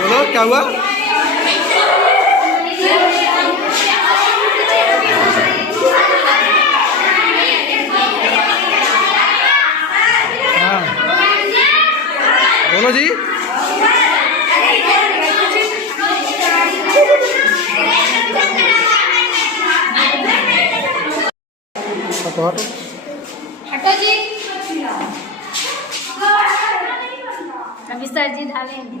बोलो क्या हुआ? हाँ बोलो जी। हटो हटो हटो जी। अभी सर जी ढालेंगे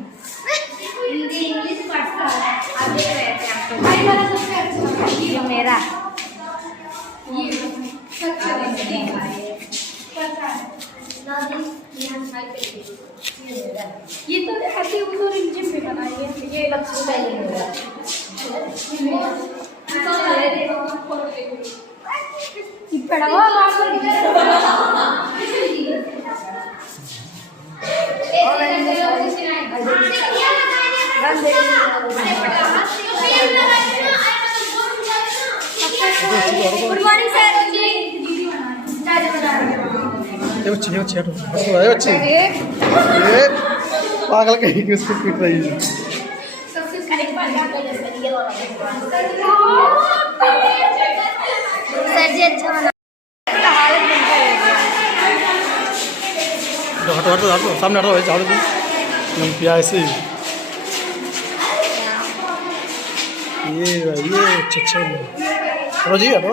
हिंदी इंग्लिश पढ़ता है। आप देख रहे थे आपको ये मेरा ये तो ऐसे उधर जिम पे बनाइए ये लक्ष्मी का ये मेरा इपड़वा गुड मॉर्निंग सर। ये बच्ची हटो हंसो ये बच्ची ये पागल कहीं की उसको पीट रही है। सर जी अच्छा बना हटो हटो हटो सामने हटो झाड़ू दी पिया ऐसे ये अच्छा हटो जी हटो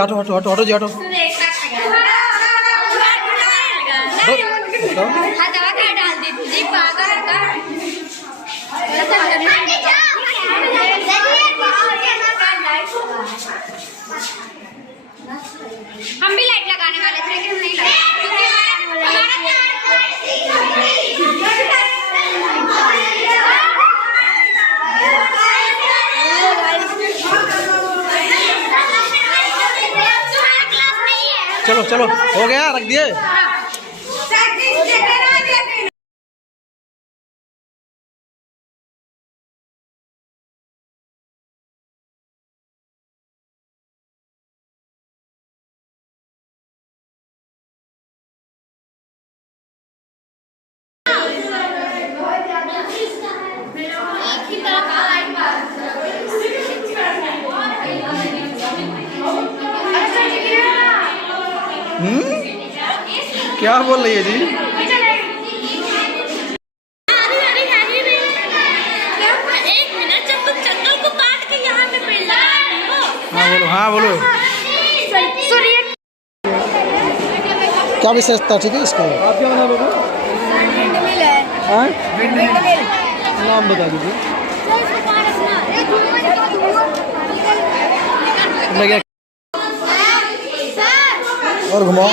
हटो हटो हटो हटो जी हटो डाल दी जी पागल का हम भी लाइट लगाने वाले थे लेकिन हम नहीं लगाए चलो चलो हो गया रख दिए। क्या बोल रही है जी? एक मिनट जब तुम जंगल को काट के यहाँ पे पेड़ लगाते हो। हाँ बोलो क्या विशेषता ठीक है इसका? आप क्या बना बोलो? विंडमिल है। हाँ विंडमिल नाम बता दीजिए। और घुमाओ।